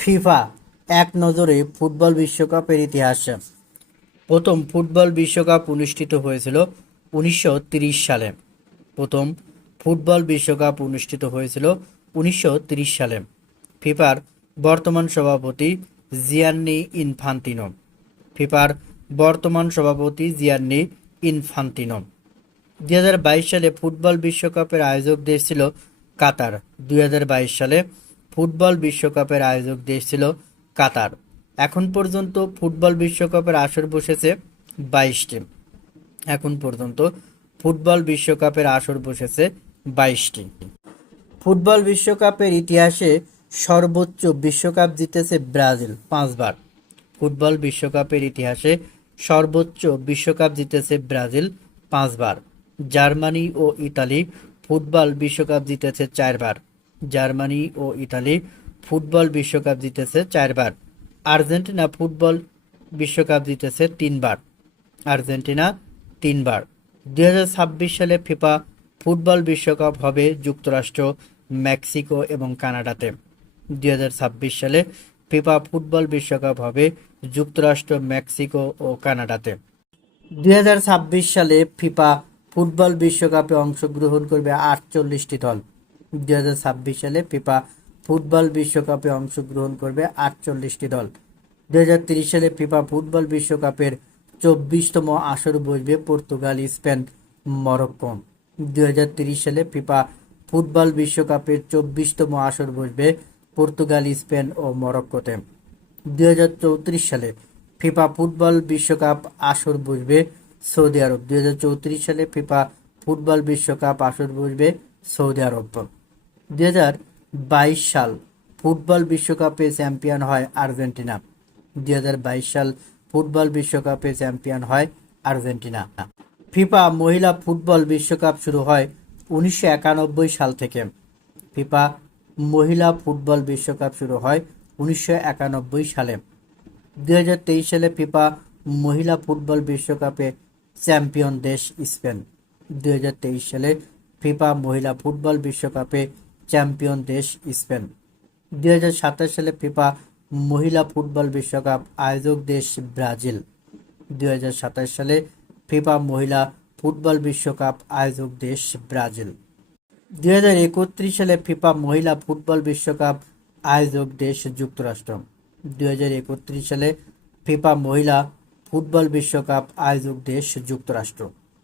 FIFA এক নজরে football বিশ্বকাপের ইতিহাস। প্রথম ফুটবল বিশ্বকাপ অনুষ্ঠিত হয়েছিল 1930 সালে। প্রথম ফুটবল বিশ্বকাপ অনুষ্ঠিত হয়েছিল 1930 সালে। ফিফার বর্তমান সভাপতি জিয়ান্নি ইনফান্তিনো। ফিফার বর্তমান সভাপতি জিয়ান্নি ইনফান্তিনো। 2022 সালে ফুটবল বিশ্বকাপের আয়োজক দেশ ছিল কাতার। 2022 সালে ফুটবল বিশ্বকাপের আয়োজক দেশ ছিল কাতার। এখন পর্যন্ত ফুটবল বিশ্বকাপের আসর বসেছে 22টি। এখন পর্যন্ত ফুটবল বিশ্বকাপের আসর বসেছে 22টি। ফুটবল বিশ্বকাপের ইতিহাসে সর্বোচ্চ বিশ্বকাপ জিতেছে ব্রাজিল 5 বার। ফুটবল বিশ্বকাপের ইতিহাসে সর্বোচ্চ বিশ্বকাপ জিতেছে ব্রাজিল 5 বার। জার্মানি ও ইতালি ফুটবল বিশ্বকাপ জিতেছে 4 বার। জার্মানি ও ইতালি ফুটবল বিশ্বকাপ জিতেছে 4 বার। আর্জেন্টিনা ফুটবল বিশ্বকাপ জিতেছে 3 বার। আর্জেন্টিনা 3 বার। 2026 সালে ফিফা ফুটবল বিশ্বকাপ হবে যুক্তরাষ্ট্র, মেক্সিকো এবং কানাডাতে। 2026 সালে ফিফা ফুটবল বিশ্বকাপ হবে যুক্তরাষ্ট্র, মেক্সিকো ও কানাডাতে। 2026 সালে ফিফা ফুটবল বিশ্বকাপে অংশগ্রহণ করবে 48টি দল। 2026 সালে ফিফা ফুটবল বিশ্বকাপে অংশগ্রহণ করবে 48টি দল। 2030 সালে ফিফা ফুটবল বিশ্বকাপের 24তম আসর বসবে পর্তুগাল, স্পেন, মরক্কো। 2030 সালে ফিফা ফুটবল বিশ্বকাপের 24তম আসর বসবে পর্তুগাল, স্পেন ও মরক্কোতে। 2034 সালে ফিফা ফুটবল বিশ্বকাপ আসর বসবে সৌদি আরব। 2034 সালে ফিফা ফুটবল বিশ্বকাপ আসর বসবে সৌদি আরব। 2022 সাল ফুটবল বিশ্বকাপে চ্যাম্পিয়ন হয় আর্জেন্টিনা। 2022 সাল ফুটবল বিশ্বকাপে চ্যাম্পিয়ন হয় আর্জেন্টিনা। ফিফা মহিলা ফুটবল বিশ্বকাপ শুরু হয় 1991 সাল থেকে। ফিফা মহিলা ফুটবল বিশ্বকাপ শুরু হয় 1991 সালে। 2023 সালে ফিফা মহিলা ফুটবল বিশ্বকাপে চ্যাম্পিয়ন দেশ স্পেন। 2023 সালে ফিফা মহিলা ফুটবল বিশ্বকাপে চ্যাম্পিয়ন দেশ স্পেন। 2027 সালে ফিফা মহিলা ফুটবল বিশ্বকাপ আয়োজক দেশ ব্রাজিল। 2027 সালে ফিফা মহিলা ফুটবল বিশ্বকাপ আয়োজক দেশ ব্রাজিল। 2031 সালে ফিফা মহিলা ফুটবল বিশ্বকাপ আয়োজক দেশ যুক্তরাষ্ট্র। 2031 সালে ফিফা মহিলা ফুটবল বিশ্বকাপ আয়োজক দেশ যুক্তরাষ্ট্র।